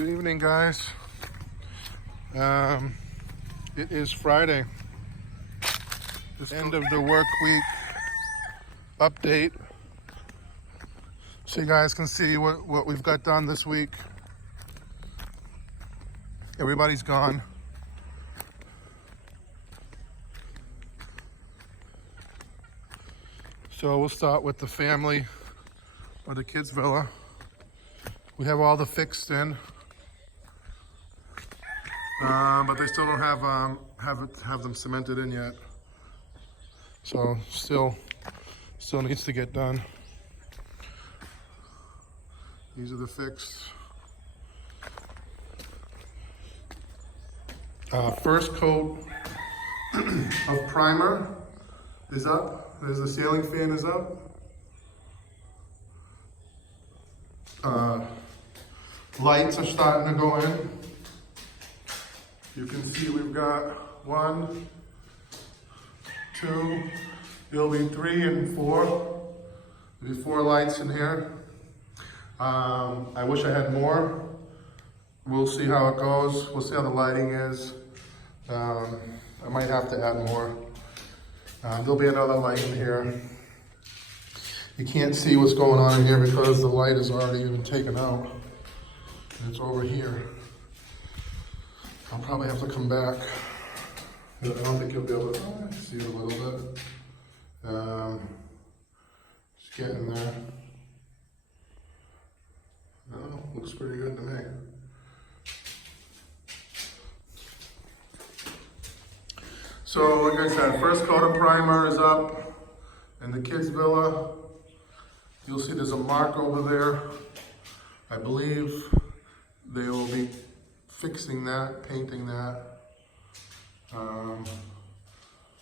Good evening, guys. It is Friday. This end of the work week update. So you guys can see what we've got done this week. Everybody's gone. So we'll start with the family or the kids' villa. We have all the fixed in. But they still don't have them cemented in yet. So still needs to get done. These are the fixed. First coat of primer is up. There's the ceiling fan is up. Lights are starting to go in. You can see we've got 1, 2, there'll be 3 and 4. There'll be 4 lights in here. I wish I had more. We'll see how it goes. We'll see how the lighting is. I might have to add more. There'll be another light in here. You can't see what's going on in here because the light is already been taken out. And it's over here. I'll probably have to come back. I don't think you'll be able to see it a little bit. Just getting there. Oh, looks pretty good to me. So like I said, first coat of primer is up in the kids' villa. You'll see there's a mark over there. I believe they will be fixing that, painting that.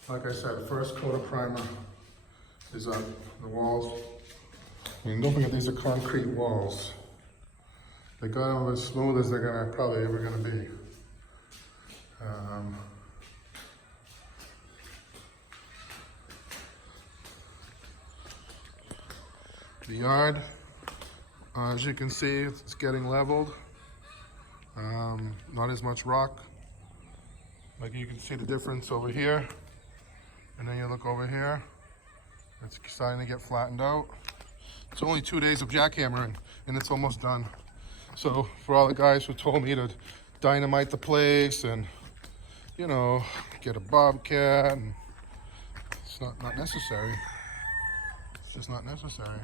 Like I said, first coat of primer is up. The walls. And don't forget, these are concrete walls. They got them as smooth as they're probably ever gonna be. The yard, as you can see, it's getting leveled. Not as much rock. Like you can see the difference over here. And then you look over here, it's starting to get flattened out. It's only 2 days of jackhammering and it's almost done. So for all the guys who told me to dynamite the place and, you know, get a bobcat, and it's not necessary. It's just not necessary.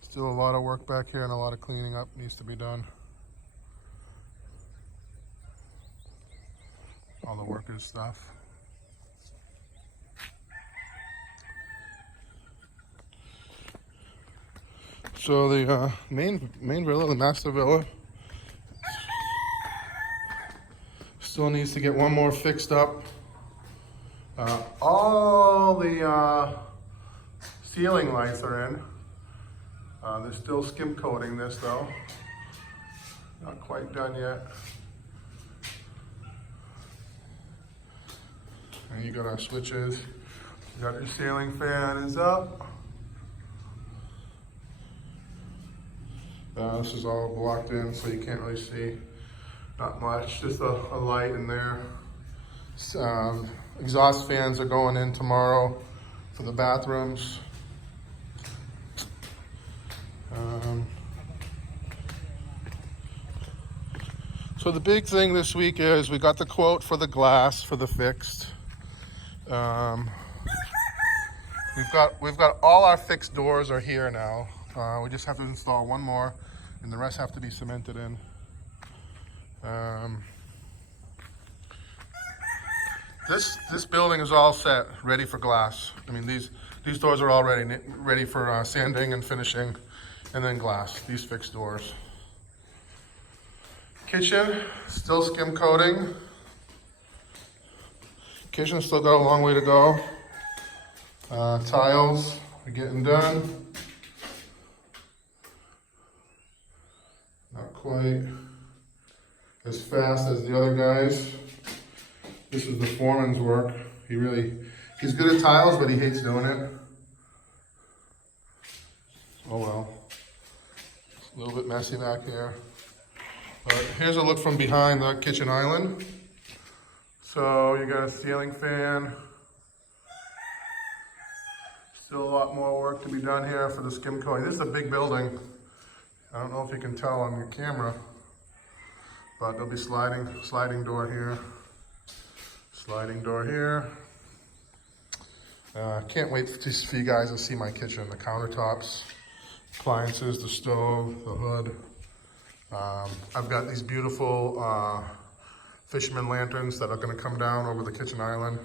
Still a lot of work back here and a lot of cleaning up needs to be done. All the workers' stuff. So the main villa, the master villa, still needs to get one more fixed up. All the ceiling lights are in. They're still skim coating this though. Not quite done yet. And you got our switches. You got your ceiling fan is up. This is all blocked in so you can't really see. Not much, just a light in there. Exhaust fans are going in tomorrow for the bathrooms. So the big thing this week is we got the quote for the glass for the fixed. We've got all our fixed doors are here now. We just have to install one more, and the rest have to be cemented in. This building is all set, ready for glass. I mean, these doors are all ready for sanding and finishing, and then glass. These fixed doors. Kitchen, still skim coating. Kitchen's still got a long way to go. Tiles are getting done. Not quite as fast as the other guys. This is the foreman's work. He's good at tiles, but he hates doing it. Oh well. A little bit messy back here. But here's a look from behind the kitchen island. So you got a ceiling fan. Still a lot more work to be done here for the skim coating. This is a big building. I don't know if you can tell on your camera, but there'll be sliding door here, sliding door here. Can't wait for you guys to see my kitchen, the countertops, appliances, the stove, the hood. I've got these beautiful fisherman lanterns that are going to come down over the kitchen island.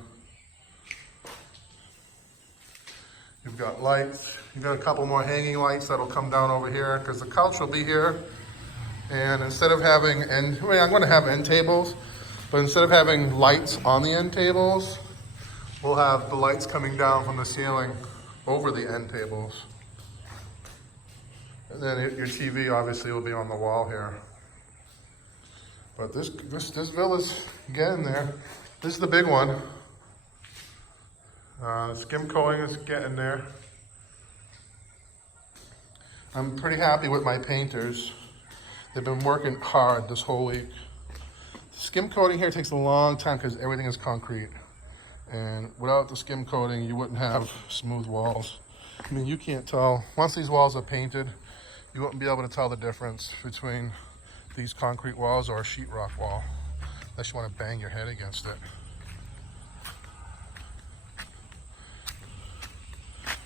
You've got lights. You've got a couple more hanging lights that'll come down over here because the couch will be here. And instead of having I'm going to have end tables, but instead of having lights on the end tables, we'll have the lights coming down from the ceiling over the end tables. And then your TV obviously will be on the wall here. But this villa's getting there. This is the big one. The skim coating is getting there. I'm pretty happy with my painters. They've been working hard this whole week. Skim coating here takes a long time because everything is concrete. And without the skim coating, you wouldn't have smooth walls. I mean, you can't tell. Once these walls are painted, you wouldn't be able to tell the difference between these concrete walls or a sheetrock wall, unless you want to bang your head against it.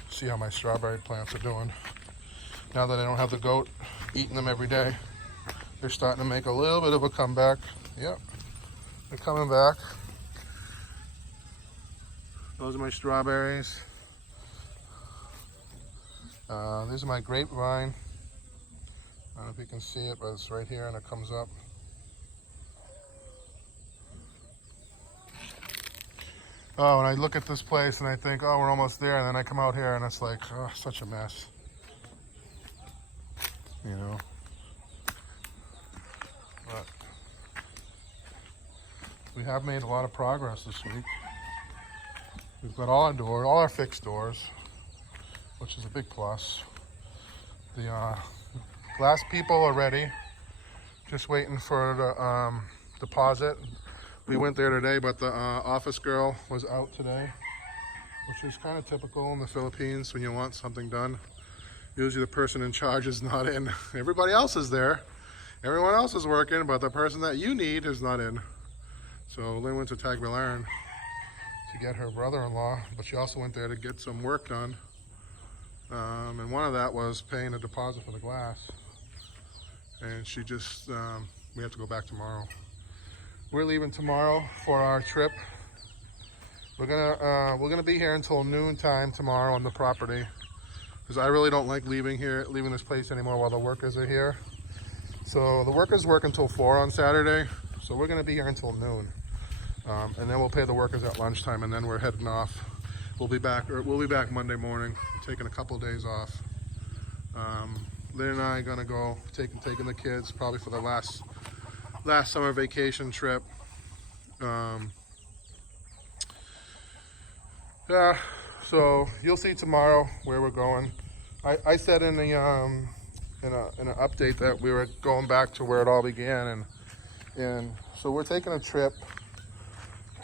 See how my strawberry plants are doing. Now that I don't have the goat eating them every day, they're starting to make a little bit of a comeback. Yep, they're coming back. Those are my strawberries. These are my grapevine. I don't know if you can see it, but it's right here and it comes up. Oh, and I look at this place and I think, oh, we're almost there. And then I come out here and it's like, oh, such a mess. You know? But we have made a lot of progress this week. We've got all our fixed doors, which is a big plus. The glass people are ready. Just waiting for the deposit. We went there today, but the office girl was out today, which is kind of typical in the Philippines when you want something done. Usually the person in charge is not in. Everybody else is there. Everyone else is working, but the person that you need is not in. So Lynn went to Tagbilaran to get her brother-in-law, but she also went there to get some work done. And one of that was paying a deposit for the glass. And she just, we have to go back tomorrow. We're leaving tomorrow for our trip. We're gonna be here until noon time tomorrow on the property, because I really don't like leaving this place anymore while the workers are here. So the workers work until 4 on Saturday, so we're gonna be here until noon, and then we'll pay the workers at lunchtime, and then we're heading off. We'll be back Monday morning, taking a couple of days off. Lynn and I are gonna go taking the kids probably for the last summer vacation trip. Yeah, so you'll see tomorrow where we're going. I said in the in an update that we were going back to where it all began, and so we're taking a trip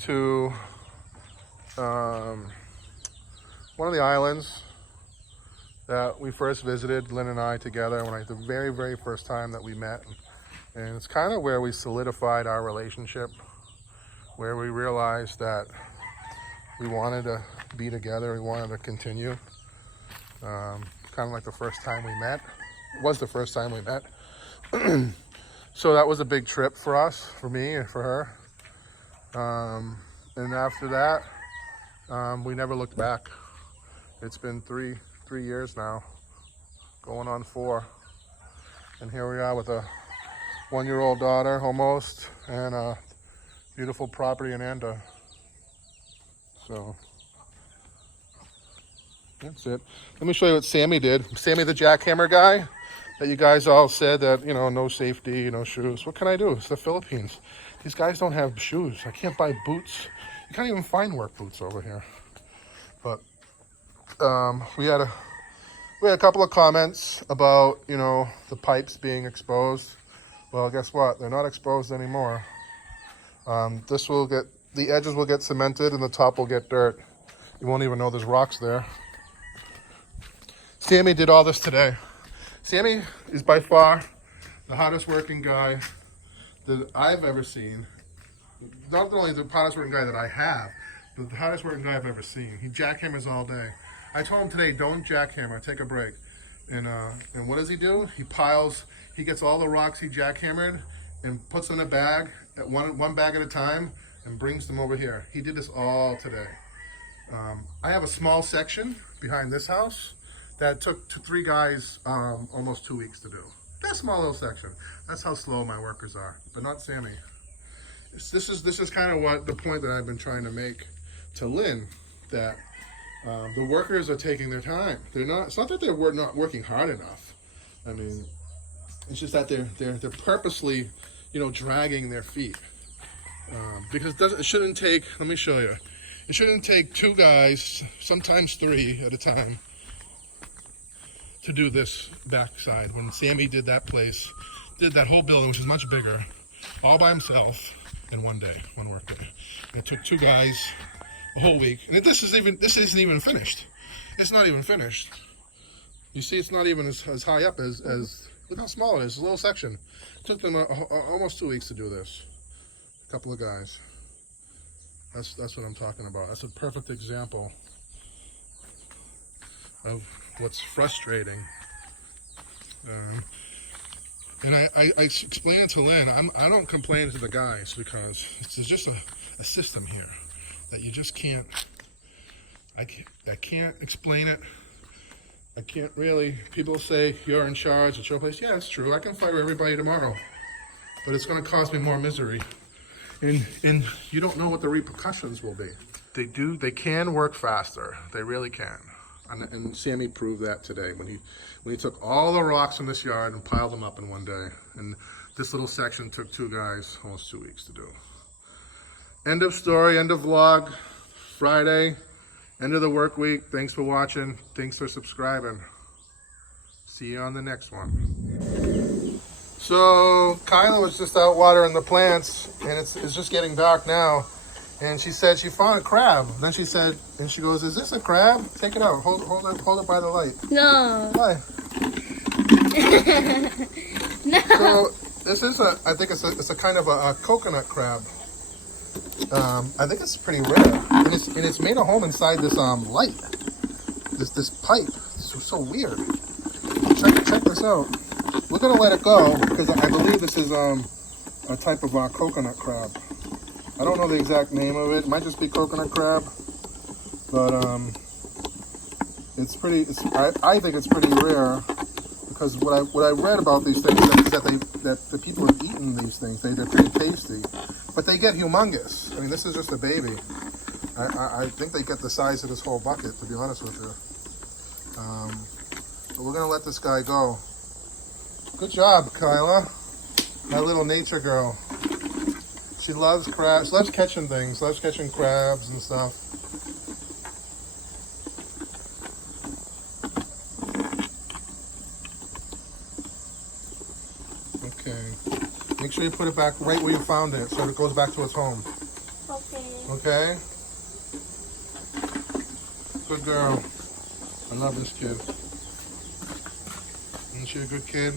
to one of the islands that we first visited, Lynn and I together, the very, very first time that we met. And it's kind of where we solidified our relationship, where we realized that we wanted to be together, we wanted to continue. Kind of like the first time we met. It was the first time we met. So that was a big trip for us, for me and for her. And after that, we never looked back. It's been three years now, going on 4. And here we are with a 1-year-old daughter almost, and a beautiful property in Anda. So that's it. Let me show you what Sammy did. Sammy the jackhammer guy that you guys all said that, you know, no safety, no shoes. What can I do? It's the Philippines. These guys don't have shoes. I can't buy boots. You can't even find work boots over here. But we had We had a couple of comments about, you know, the pipes being exposed. Well, guess what? They're not exposed anymore. The edges will get cemented and the top will get dirt. You won't even know there's rocks there. Sammy did all this today. Sammy is by far the hardest working guy that I've ever seen. Not only the hardest working guy that I have, but the hardest working guy I've ever seen. He jackhammers all day. I told him today, don't jackhammer, take a break. And what does he do? He gets all the rocks he jackhammered and puts them in a bag, one bag at a time, and brings them over here. He did this all today. I have a small section behind this house that took 3 guys almost 2 weeks to do. That small little section. That's how slow my workers are, but not Sammy. This is kind of what the point that I've been trying to make to Lynn, that the workers are taking their time. It's not that they're not working hard enough. I mean, it's just that they're purposely, you know, dragging their feet. Because it shouldn't take, let me show you. It shouldn't take 2 guys, sometimes 3 at a time, to do this backside. When Sammy did that place, did that whole building, which is much bigger, all by himself in one day, one work day. And it took 2 guys a whole week. And this isn't even finished. It's not even finished. You see, it's not even as high up as look how small it is. It's a little section. It took them almost 2 weeks to do this. A couple of guys. That's what I'm talking about. That's a perfect example of what's frustrating. And I explain it to Lynn. I don't complain to the guys because there's just a system here that you just can't. I can't explain it. I can't really. People say you're in charge. It's your place. Yeah, it's true. I can fire everybody tomorrow, but it's going to cause me more misery. And you don't know what the repercussions will be. They can work faster. They really can. And Sammy proved that today when he took all the rocks from this yard and piled them up in one day. And this little section took 2 guys almost 2 weeks to do. End of story, end of vlog. Friday, end of the work week. Thanks for watching. Thanks for subscribing. See you on the next one. So Kyla was just out watering the plants, and it's just getting dark now. And she said she found a crab. Then she said, and she goes, "Is this a crab? Take it out. Hold it by the light." No. Why? No. So this is I think it's a kind of a coconut crab. I think it's pretty rare, and it's made a home inside this light. This pipe. It's so weird. Check this out. We're gonna let it go because I believe this is a type of coconut crab. I don't know the exact name of it. It might just be coconut crab, but it's pretty. I think it's pretty rare because what I read about these things is that the people have eaten these things. They're pretty tasty, but they get humongous. I mean, this is just a baby. I think they get the size of this whole bucket, to be honest with you. But we're gonna let this guy go. Good job, Kyla, my little nature girl. She loves crabs. She loves catching things. Loves catching crabs and stuff. Okay. Make sure you put it back right where you found it so it goes back to its home. Okay. Okay? Good girl. I love this kid. Isn't she a good kid?